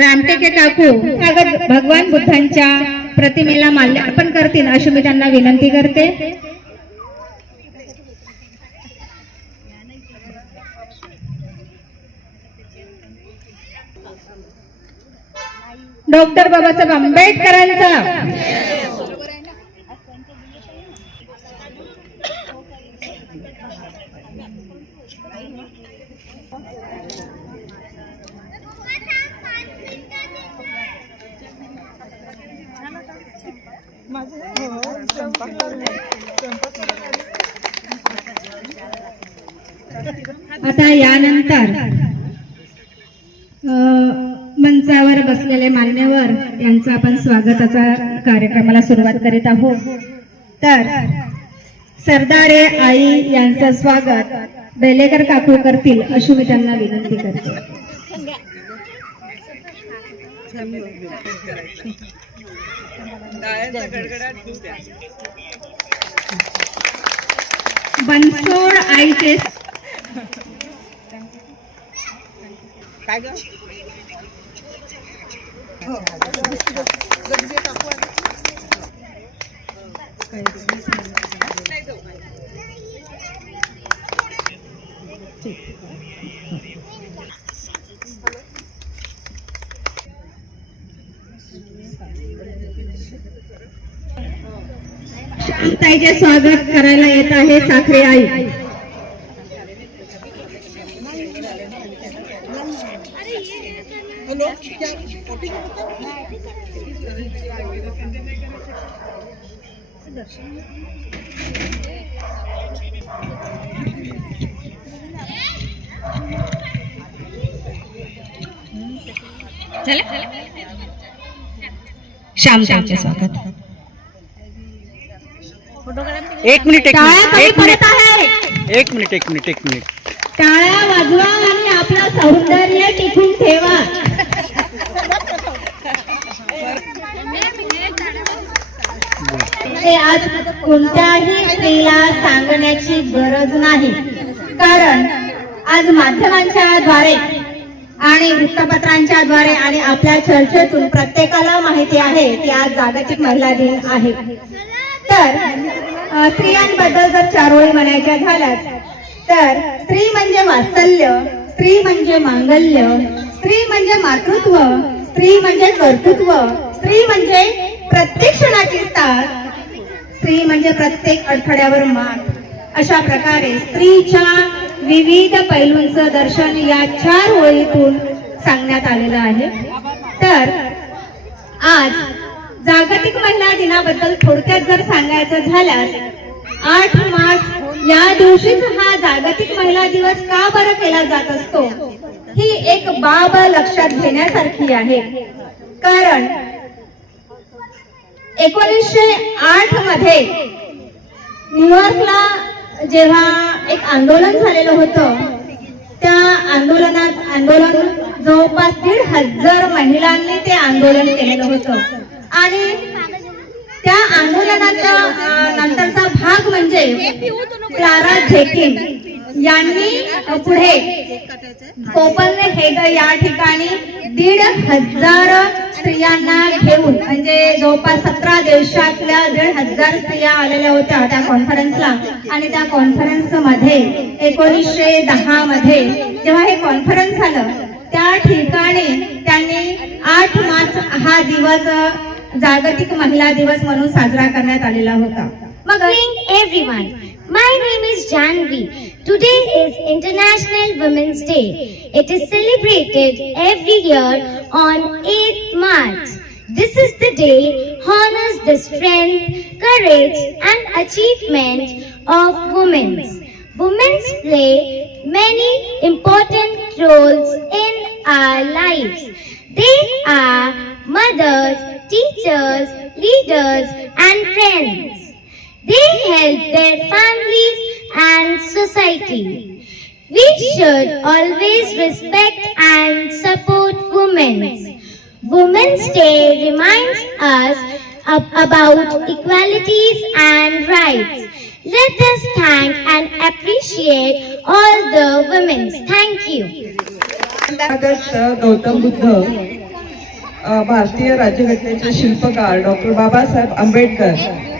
रामटेके काकू भगवान बुद्धांच्या प्रतिमेला माल्यार्पण करतील अशी मी त्यांना विनंती करते. डॉक्टर बाबासाहेब आंबेडकरांचा आता यानंतर मंचावर बसलेले मान्यवर यांचं आपण स्वागताचा कार्यक्रमाला सुरुवात करीत आहोत. तर सरदारे आई यांचं स्वागत बेलेकर काकू करतील अशी मी त्यांना विनंती करते. बनसोड आईचे काय ग ताईचे स्वागत करायला येत आहे साखरे आई. श्याम ताईचे स्वागत. एक मिनिट टाळ्या वाजवा आणि आपलं सौंदर्य टिकून ठेवा. हे आज कोणत्याही स्त्रीला सांगण्याची गरज नाही, कारण आज माध्यमांच्या द्वारे आणि वृत्तपत्रांच्या द्वारे आणि आपल्या चर्चेतून प्रत्येकाला माहिती आहे की आज जागतिक महिला दिन आहे. तर स्त्रियांबद्दल जर चार ओळी म्हणायच्या झाल्यास तर स्त्री म्हणजे वात्सल्य, स्त्री म्हणजे मांगल्य, स्त्री म्हणजे मातृत्व, स्त्री म्हणजे कर्तृत्व, स्त्री म्हणजे प्रत्येक क्षणाची साथ, स्त्री म्हणजे प्रत्येक अडथळ्यावर मात. अशा प्रकारे स्त्रीच्या विविध पैलूंचं दर्शन या चार ओळीतून सांगण्यात आलेलं आहे. तर आज जागतिक महिला दिनाबद्दल थोडक्यात जर सांगायचं झाल्यास 8 मार्च या दिवशीच हा जागतिक महिला दिवस का बरं केला जात असतो, ही एक बाब लक्षात घेण्यासारखी आहे. कारण 1908 मध्ये न्यूयॉर्कला जेव्हा एक आंदोलन झालेलं होतं, त्या आंदोलन जवळपास 1,500 महिलांनी ते आंदोलन केलेलं होतं. आणि त्या आंदोलनाचा नंतरचा भाग म्हणजे क्लारा झेकिन यांनी पुढे कोपनहेगन या ठिकाणी 1,500 स्त्रियांना घेऊन, म्हणजे जवळपास 17 देशातल्या 1,500 स्त्रिया आलेल्या होत्या त्या कॉन्फरन्सला. आणि त्या कॉन्फरन्स मध्ये 1910 मध्ये जेव्हा हे कॉन्फरन्स झालं, त्या ठिकाणी त्यांनी 8 मार्च हा दिवस जागतिक महिला दिवस म्हणून साजरा करण्यात आलेला होता. Good evening everyone. My name is Janvi. Today is International Women's Day. It is celebrated every year on 8th March. This is the day honors the strength, courage and achievement of women. Women play many important roles in our lives. They are mothers, teachers, leaders and friends. They help their families and society. We should always respect and support women. Women's Day reminds us about equalities and rights. Let us thank and appreciate all the women. Thank you. आदर्श गौतम बुद्ध भारतीय राज्यघटनेचे शिल्पकार doctor Babasaheb Ambedkar,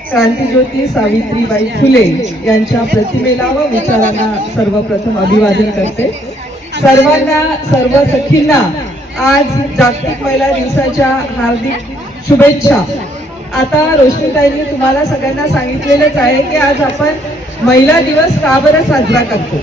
क्रांतीज्योती सावित्रीबाई फुले यांच्या प्रतिमेला व विचारांना सर्वप्रथम अभिवादन करते. सर्वांना, सर्व सखींना आज जागतिक महिला दिवसाच्या हार्दिक शुभेच्छा. आता रोशनीताईंनी तुम्हाला सगळ्यांना सांगितलेलंच आहे की आज आपण महिला दिवस का बरं साजरा करतो.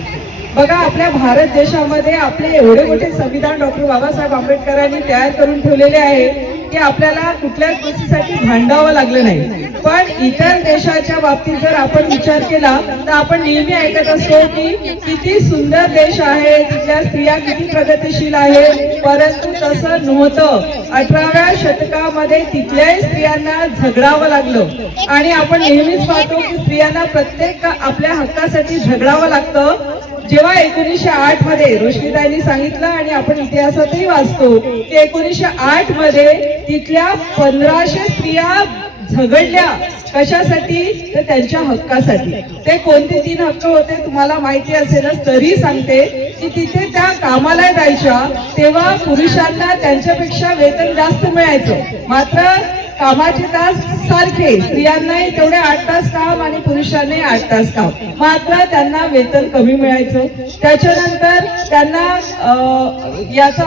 बघा, आपल्या भारत देशामध्ये आपले एवढे मोठे संविधान डॉक्टर बाबासाहेब आंबेडकरांनी तयार करून ठेवलेले आहे की आपल्याला कुठल्याच गोष्टीसाठी भांडावं लागलं नाही. पण इतर देशाच्या बाबतीत जर आपण विचार केला तर आपण नेहमी ऐकत असतो की किती सुंदर देश आहे, तिथल्या स्त्रिया किती प्रगतिशील आहे, परंतु तसं नव्हतं. 18व्या शतकामध्ये तिथल्याही स्त्रियांना झगडावं लागलं आणि आपण नेहमीच पाहतो की स्त्रियांना प्रत्येक आपल्या हक्कासाठी झगडावं लागतं. जेव्हा 1908 मध्ये रोशनीताईंनी सांगितलं आणि आपण इतिहासातही वाचतो की 1908 मध्ये तिथल्या 1500 स्त्रिया झगडल्या. कशासाठी? तर त्यांच्या हक्कासाठी. ते कोणते 3 हक्क होते तुम्हाला माहिती असेलच, तरी सांगते की तिथे त्या कामाला जायच्या तेव्हा पुरुषांना त्यांच्यापेक्षा वेतन जास्त मिळायचं, मात्र कामाचे तास सारखे, स्त्रियांनाही तेवढे 8 तास काम आणि पुरुषांनाही 8 तास काम, मात्र त्यांना वेतन कमी मिळायचं. त्याच्यानंतर त्यांना याचा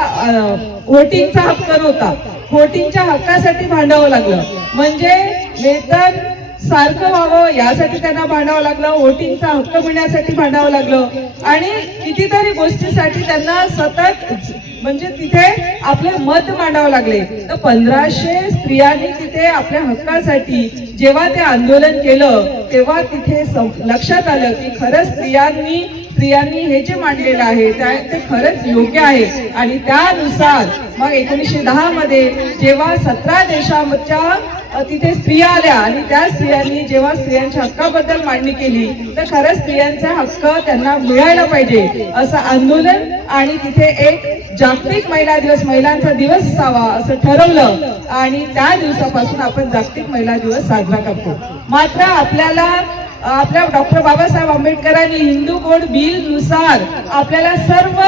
व्होटिंगचा हक्क नव्हता. व्होटिंगच्या हक्कासाठी भांडावं लागलं, म्हणजे वेतन सारखं व्हावं यासाठी त्यांना भांडावं लागलं, व्होटिंगचा हक्क मिळण्यासाठी भांडावं लागलं आणि कितीतरी गोष्टीसाठी त्यांना सतत म्हणजे तिथे आपले मत मांडावं लागले. तर 1500 स्त्रियांनी तिथे आपल्या हक्कासाठी जेव्हा ते आंदोलन केलं तेव्हा तिथे लक्षात आलं की खरंच स्त्रियांनी हे जे मांडलेलं आहे ते खरंच योग्य आहे. आणि त्यानुसार मग 1910 मध्ये जेव्हा 17 देशांच्या तिथे स्त्रिया आल्या आणि त्या स्त्रियांनी जेव्हा स्त्रियांच्या हक्काबद्दल मांडणी केली तर खरंच स्त्रियांचा हक्क त्यांना मिळायला पाहिजे असं आंदोलन आणि तिथे एक जागतिक महिला दिवस, महिलांचा दिवस असावा असं ठरवलं आणि त्या दिवसापासून आपण जागतिक महिला दिवस साजरा करतो. मात्र आपल्या डॉक्टर बाबासाहेब आंबेडकरांनी हिंदू कोड बिल नुसार आपल्याला सर्व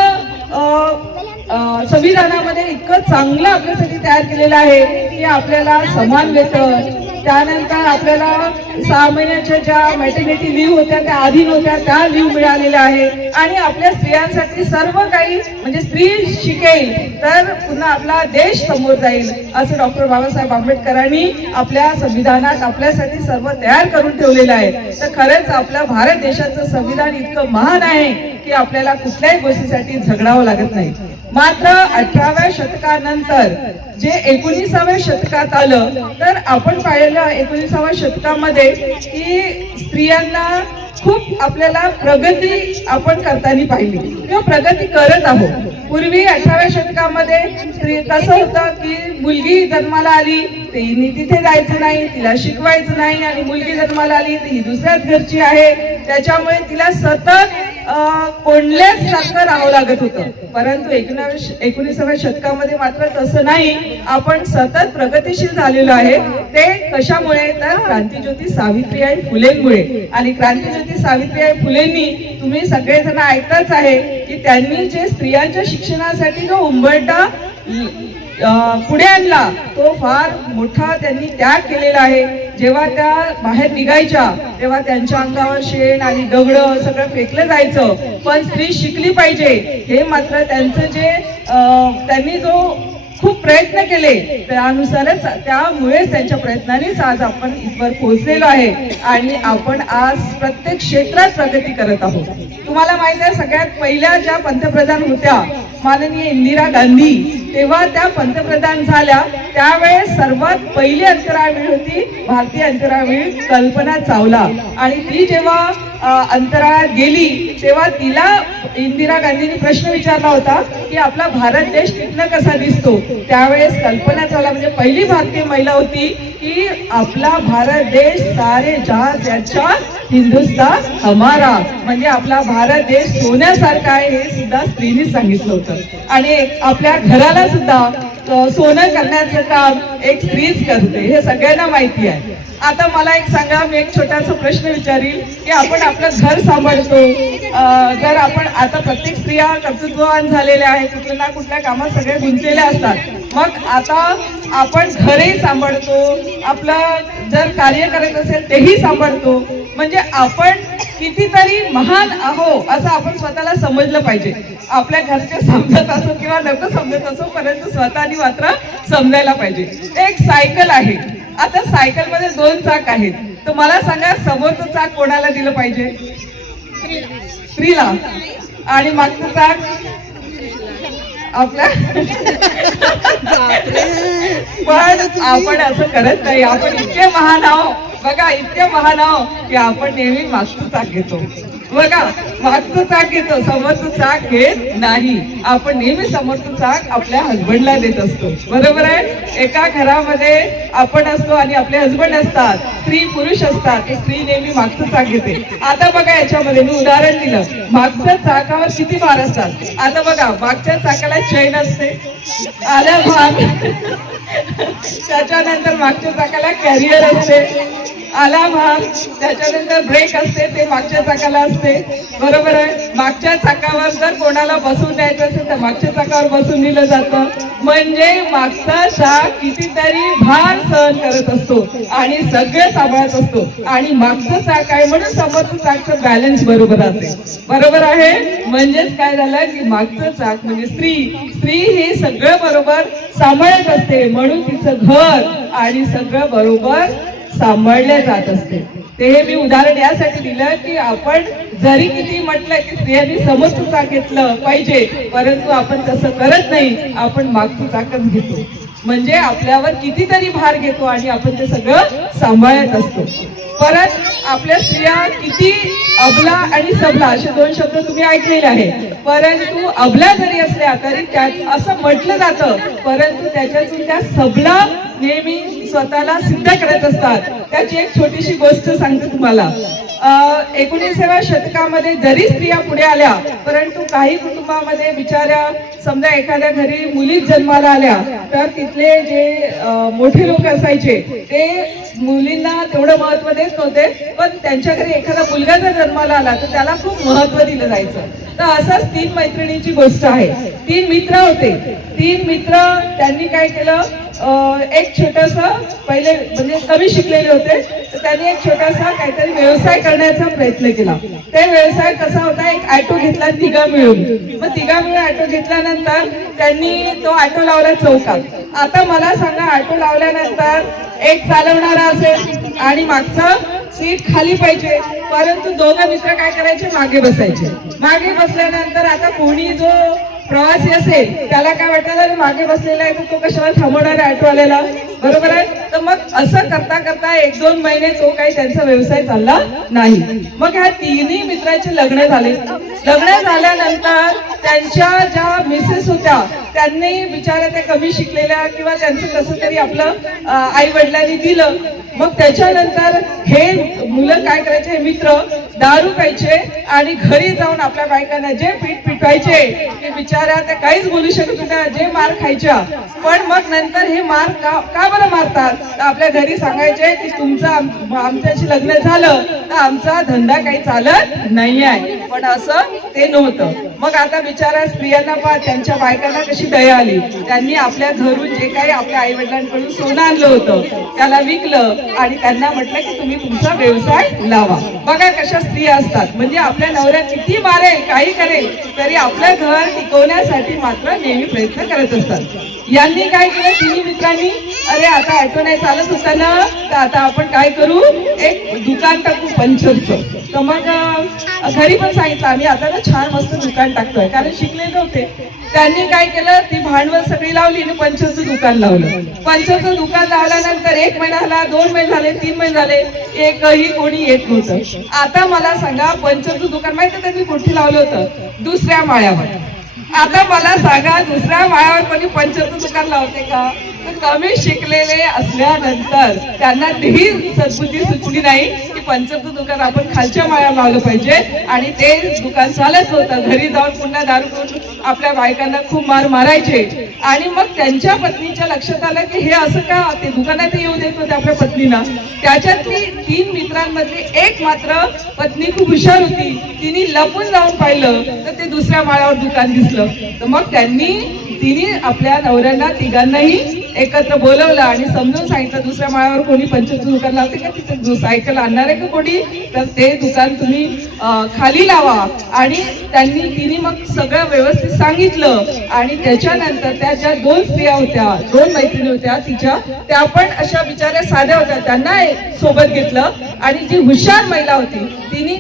संविधानामध्ये इतकं चांगलं आपल्यासाठी तयार केलेलं आहे की आपल्याला समान वेतन, त्यानंतर आपल्याला 6 महिन्याच्या ज्या मॅटर्निटी लिव्ह होत्या त्या आधी नव्हत्या त्या लिव्ह मिळालेल्या आहे आणि आपल्या स्त्रियांसाठी सर्व काही म्हणजे स्त्री शिकेल तर पुन्हा आपला देश समोर जाईल असं डॉक्टर बाबासाहेब आंबेडकरांनी आपल्या संविधानात आपल्यासाठी सर्व तयार करून ठेवलेलं आहे. तर खरंच आपल्या भारत देशाचं संविधान इतकं महान आहे की आपल्याला कुठल्याही गोष्टीसाठी झगडावं लागत नाही. मात्र 18व्या शतकानंतर जे 19व्या शतकात आलं तर आपण पाहिलं 19व्या शतकामध्ये की स्त्रियांना खूप आपल्याला प्रगती आपण करताना पाहिली किंवा प्रगती करत आहोत. पूर्वी 18व्या शतकामध्ये कसं होतं की मुलगी जन्माला आली तिने तिथे जायचं नाही, तिला शिकवायचं नाही आणि मुलगी जन्माला आली तर ही दुसऱ्याच घरची आहे, त्याच्यामुळे तिला सतत कोंडल्याच सारखं राहावं लागत होतं. परंतु 19व्या शतकामध्ये मात्र तसं नाही, आपण सतत प्रगतिशील झालेलो आहे. ते कशामुळे? तर क्रांतीज्योती सावित्रीबाई फुलेंमुळे. आणि क्रांतीज्योती सावित्रीबाई फुलेंनी तुम्ही सगळेजण ऐकताच आहे की त्यांनी जे स्त्रियांच्या शिक्षणासाठी जो उंबरठा पुढे आणला तो फार मोठा त्यांनी त्याग केलेला आहे. जेव्हा त्या बाहेर निघायच्या तेव्हा त्यांच्या अंगावर शेण आणि दगड सगळं फेकलं जायचं, पण स्त्री शिकली पाहिजे हे मात्र त्यांचं जे त्यांनी जो खूप प्रयत्न केले त्यानुसारच त्यामुळेच त्यांच्या प्रयत्नांनीच आज आपण इथवर पोहोचलेलो आहे आणि आपण आज प्रत्येक क्षेत्रात प्रगती करत आहोत. तुम्हाला माहिती आहे सगळ्यात पहिल्या ज्या पंतप्रधान होत्या माननीय इंदिरा गांधी, तेव्हा त्या पंतप्रधान झाल्या त्यावेळेस सर्वात पहिली अंतराळवीर होती भारतीय अंतराळवीर कल्पना चावला. आणि ती जेव्हा अंतराळात गेली तेव्हा तिला इंदिरा गांधींनी प्रश्न विचारला होता की आपला भारत देश तिथनं कसा दिसतो. त्यावेळेस कल्पना चावला म्हणजे पहिली भारतीय महिला होती की आपला भारत देश सारे जहां से अच्छा हिंदुस्तान हमारा, म्हणजे आपला भारत देश सोन्यासारखा आहे हे सुद्धा स्त्रीने सांगितलं होतं. आणि आपल्या घराला सुद्धा सोनं करण्याचं काम एक स्त्रीच करते, हे सगळ्यांना माहिती आहे. आता मला एक सांगा, मी एक छोटासा प्रश्न विचारील की आपण आपलं घर सांभाळतो, जर आपण आता प्रत्येक स्त्रिया कर्तृत्ववान झालेल्या आहेत, कुठल्या ना कुठल्या कामात सगळे गुंतलेल्या असतात, मग आता आपण घरही सांभाळतो, आपलं जर कार्य करत असेल तेही सांभाळतो, म्हणजे आपण कितीतरी महान आहो असं आपण स्वतःला समजलं पाहिजे. आपल्या घरचे समजत असो किंवा नको समजत असो, परंतु स्वतःनी मात्र समजायला पाहिजे. एक सायकल आहे, आता सायकल मध्ये 2 चाक आहेत, तर मला सांगा समोरचं चाक कोणाला दिलं पाहिजे? स्त्रीला. आणि मागचं चाक आपल्या. पण आपण असं करत नाही, आपण इतके महान आहो बघा, इतके महान आहो की आपण नेहमी मागचं चाक घेतो. बघा, मागचं चाक घेतो, समोरचं चाक घेत नाही. आपण नेहमी समोरचं चाक आपल्या हसबंडला देत असतो, बरोबर आहे? एका घरामध्ये आपण असतो आणि आपले हसबंड असतात, स्त्री पुरुष असतात, तर स्त्री नेहमी मागचं चाक घेते. आता बघा, याच्यामध्ये मी उदाहरण दिलं, मागच्या चाकावर किती भार असतात. आता बघा, मागच्या चाकाला चैन असते, आलं भाग. त्याच्यानंतर मागच्या चाकाला कॅरियर असते, आला भाग. त्याच्यानंतर ब्रेक असते, ते मागच्या चाकाला असते, बरोबर आहे? मागच्या चाकावर जर कोणाला बसून द्यायचं असेल तर मागच्या चाकावर बसून दिलं जातं. म्हणजे मागचा चाक कितीतरी भार सहन करत असतो आणि सगळे सांभाळत असतो, आणि मागचं चाक आहे म्हणून समोरचं चाकचं बॅलन्स बरोबर राहते, बरोबर आहे? म्हणजेच काय झालं की मागचं चाक म्हणजे स्त्री हे सगळं बरोबर सांभाळत असते, म्हणून तिचं घर आणि सगळं बरोबर सांभाळले जात असते. ते हे मी उदाहरण यासाठी दिलं की आपण जरी किती म्हटलं की स्त्रियांनी समोरचं चाक घेतलं पाहिजे, परंतु आपण तसं करत नाही, आपण मागचं चाकच घेतो. म्हणजे आपल्यावर कितीतरी भार घेतो आणि आपण ते सगळं सांभाळत असतो. परत आपल्या स्त्रिया किती अबला आणि सबला असे 2 शब्द तुम्ही ऐकलेले आहे, परंतु अबला जरी असल्या तरी त्यात असं म्हटलं जातं, परंतु त्याच्यातून त्या सबला नेहमी स्वतःला सिद्ध करत असतात. त्याची एक छोटीशी गोष्ट सांगते तुम्हाला. 19व्या शतकामध्ये जरी स्त्रिया पुढे आल्या, परंतु काही कुटुंबामध्ये बिचाऱ्या, समजा एखाद्या घरी मुलीच जन्माला आल्या, तर तिथले जे मोठे लोक असायचे ते मुलींना तेवढं महत्व देत नव्हते, पण त्यांच्या घरी एखादा मुलगा जर जन्माला आला तर त्याला खूप महत्व दिलं जायचं. तर असंच 3 मैत्रिणींची गोष्ट आहे. 3 मित्र होते. 3 मित्र त्यांनी काय केलं, एक छोटासा, पहिले म्हणजे कमी शिकलेले होते, तर त्यांनी एक छोटासा काहीतरी व्यवसाय करण्याचा प्रयत्न केला. ते व्यवसाय कसा होता, एक ऑटो घेतला 3 मिळून. मग 3 मिळून ऑटो घेतल्यानंतर त्यांनी तो ऑटो लावला चौकात. आता मला सांगा, ऑटो लावल्यानंतर एक चालवणारा असेल आणि मागचं सीट खाली पाहिजे, परंतु 2 मित्र काय करायचे, मागे बसायचे. मागे बसल्यानंतर आता कोणी जो प्रवासी असेल त्याला काय वाटतं, मागे बसलेला आहे तर तो कशाला थांबवणार आहे ऑटोवाल्याला, बरोबर आहे? तर मग असं करता करता 1-2 महिने तो काही त्यांचा व्यवसाय चालला नाही. मग ह्या 3 मित्राचे लग्न झाले. लग्न झाल्यानंतर त्यांच्या ज्या मिसेस होत्या त्यांनी बिचाऱ्या त्या कमी शिकलेल्या किंवा त्यांचं कसं तरी आपलं आई वडिलांनी दिलं. मग त्याच्यानंतर हे मुलं काय करायचे, हे मित्र दारू प्यायचे आणि घरी जाऊन आपल्या बायकांना जे पीठ पिटवायचे ते बिचाऱ्या त्या काहीच बोलू शकत होत्या, जे मार खायच्या. पण मग नंतर हे मार का बरं मारतात, तर आपल्या घरी सांगायचे की तुमचं आमच्याशी लग्न झालं तर आमचा धंदा काही चालत नाही आहे. पण असं ते नव्हतं. मग आता बिचारा स्त्रियांना पहा, त्यांच्या बायकांना कशी दया आली. त्यांनी आपल्या घरून जे काही आपल्या आई वडिलांकडून सोनं आणलं होतं त्याला विकलं आणि त्यांना म्हटलं की तुम्ही तुमचा व्यवसाय लावा. बघा कशा स्त्रिया असतात, म्हणजे आपल्या नवऱ्या किती मारेल काही करेल तरी आपलं घर टिकवण्यासाठी मात्र नेहमी प्रयत्न करत असतात. यांनी काय केलं, 3 मित्रांनी, अरे आता ऑटो नाही चालत होता ना, तर आता आपण काय करू, एक दुकान टाकू पंक्चरचं. तर मग घरी पण सांगितलं आम्ही आता ना छान मस्त दुकान टाकतोय, कारण शिकले नव्हते. त्यांनी काय केलं, ती भांडवल सगळी लावली आणि पंक्चरचं दुकान लावलं. पंक्चरचं दुकान लावल्यानंतर 1 महिना झाला, 2 महिने झाले, 3 महिने झाले, एकही कोणी येत नव्हतं. आता मला सांगा, पंक्चरचं दुकान माहिती त्यांनी कुठे लावलं होतं, 2ऱ्या माळ्यावर. आता मला सांगा, 2ऱ्या माळ्यावर कोणी पंक्चरचं दुकान लावते का? कमी शिकलेले असल्यानंतर त्यांना तेही सद्बुद्धी सुचली नाही की पंचरचं दुकान आपण खालच्या माळ्यावर लावलं पाहिजे आणि ते दुकान चालत होतं. घरी जाऊन पुन्हा दारू करून आपल्या बायकांना खूप मार मारायचे. आणि मग त्यांच्या पत्नीच्या लक्षात आलं की हे असं का, ते दुकानात येऊ देत होते आपल्या पत्नीला. त्याच्यातली 3 मित्रांमधली एक मात्र पत्नी खूप हुशार होती. तिने लपून जाऊन पाहिलं तर ते दुसऱ्या माळ्यावर दुकान दिसलं. तर मग तिने आपल्या नवऱ्यांना तिघांनाही एकत्र बोलवलं आणि समजून सांगितलं दुसऱ्या माळ्यावर कोणी पंचरचं दुकान लावते का, तिथे सायकल आणणार आहे का कोणी, तर ते दुकान तुम्ही खाली लावा. आणि तिने मग सगळं व्यवस्थित सांगितलं. आणि त्याच्यानंतर त्या ज्या 2 स्त्रिया होत्या, 2 मैत्रिणी होत्या तिच्या, त्या पण अशा बिचाऱ्या साध्या होत्या, त्यांना सोबत घेतलं. आणि जी हुशार महिला होती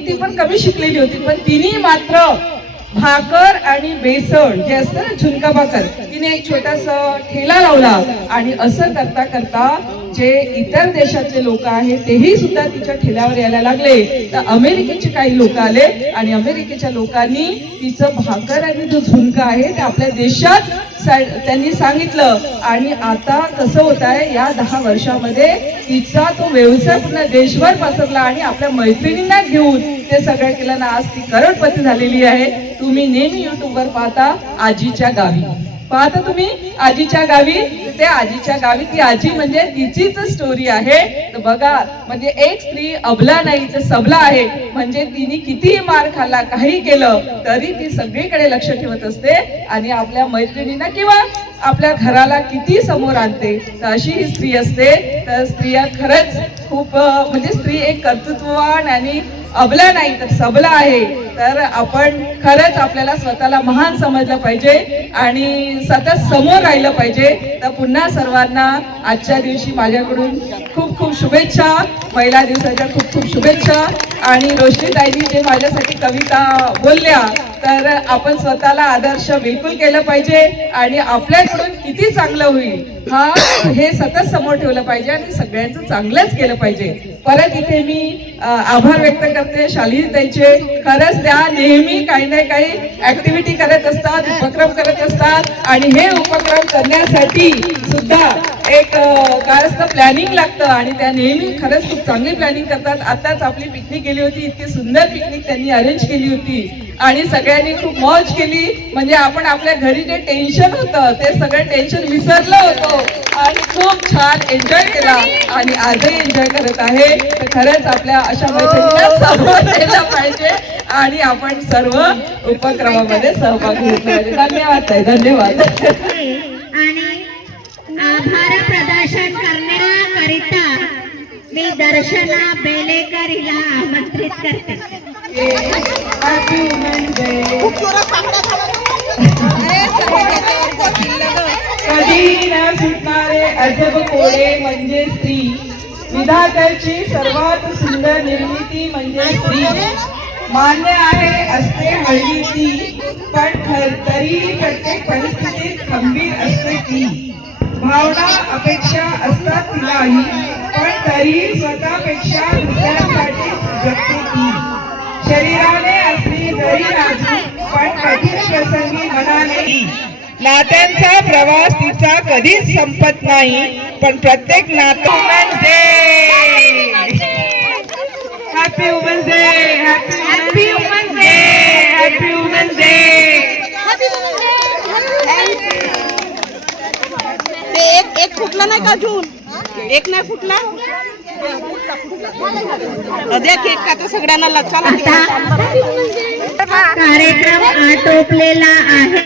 ती पण कमी शिकलेली होती, पण तिने मात्र भाकर आणि बेसन जे असतं ना, झुणका भाकर, तिने एक छोटासा ठेला लावला. आणि असं करता करता जे इतर देशातले लोक आहेत तेही सुद्धा तिच्या ठेल्यावर यायला लागले. तर अमेरिकेचे काही लोक आले आणि अमेरिकेच्या लोकांनी तिचं भाकर आणि जो झुणका आहे ते आपल्या देशात त्यांनी सांगितलं. आणि आता कसं होत आहे, या 10 वर्षामध्ये तिचा तो व्यवसाय पूर्ण देशभर पसरला आणि आपल्या मैत्रिणींना घेऊन ते सगळं केलं ना, आज ती करोडपती झालेली आहे. तुम्ही नेहमी युट्यूबवर पाहता आजीच्या गावी, पाहता तुम्ही आजीच्या गावी. ते आजीच्या गावी ती आजी म्हणजे तिचीच स्टोरी आहे. तर बघा, म्हणजे एक स्त्री अबला नाही तर सबला आहे. म्हणजे तिने कितीही मार खाल्ला, काही केलं तरी ती सगळीकडे लक्ष ठेवत असते आणि आपल्या मैत्रिणींना किंवा आपल्या घराला किती समोर आणते. तर अशी ही स्त्री असते. तर स्त्रिया खरंच खूप म्हणजे स्त्री एक कर्तृत्ववान आणि अबला नाही तर सबला आहे. तर आपण खरंच आपल्याला स्वतःला महान समजलं पाहिजे आणि सतत समोर राहिलं पाहिजे. तर पुन्हा सर्वांना आजच्या दिवशी माझ्याकडून खूप खूप शुभेच्छा, महिला दिवसाच्या खूप खूप शुभेच्छा. आणि रोशनीताईंनी जे माझ्यासाठी कविता बोलल्या, तर आपण स्वतःला आदर्श बिलकुल केलं पाहिजे आणि आपल्याकडून किती चांगलं होईल हे सतत समोर ठेवलं पाहिजे आणि सगळ्यांचं चांगलंच केलं पाहिजे. परत इथे मी आभार व्यक्त करते शालिनीताईंचे. खरंच त्या नेहमी काही ना काही ऍक्टिव्हिटी करत असतात, उपक्रम करत असतात आणि हे उपक्रम करण्यासाठी सुद्धा एक काय असतं, प्लॅनिंग लागतं आणि त्या नेहमी खरंच खूप चांगली प्लॅनिंग करतात. आताच आपली पिकनिक गेली होती, इतकी सुंदर पिकनिक त्यांनी अरेंज केली होती आणि सगळ्यांनी खूप मौज केली. म्हणजे आपण आपल्या घरी जे टेन्शन होतं ते सगळं टेन्शन विसरलं होतं आणि खूप छान एन्जॉय केला आणि आजही एन्जॉय करत आहे. तर खरंच आपल्या अशा मैत्रिणींना समोर केलं पाहिजे आणि आपण सर्व उपक्रमामध्ये सहभागी घेतला पाहिजे. धन्यवाद ताई, धन्यवाद. आणि आभार प्रदर्शन करण्याकरिता मी दर्शना बेलेकर हिला आमंत्रित करते. Happy women's day. कधी न सुटणारे अजब कोडे म्हणजे स्त्री, विधात्याची सर्वात सुंदर निर्मिती म्हणजे स्त्री. मान्य आहे असते हळवी ती, पण तरी प्रत्येक परिस्थितीत खंबीर असते ती. भावना अपेक्षा असतात तिलाही, पण तरी स्वतःपेक्षा दुसऱ्यांसाठी जगते ती. शरीराने असली जरी नाजूक, पण कठीण प्रसंगी मनाने. नात्यांचा प्रवास तिचा कधीच संपत नाही, पण प्रत्येक नातं. Women's day, happy women's day, happy women's day, happy women's day. एक फुटला नाही का अजून? एक नाही फुटला, द्या केक का तर सगळ्यांना लक्षात. कार्यक्रम आटोपलेला आहे.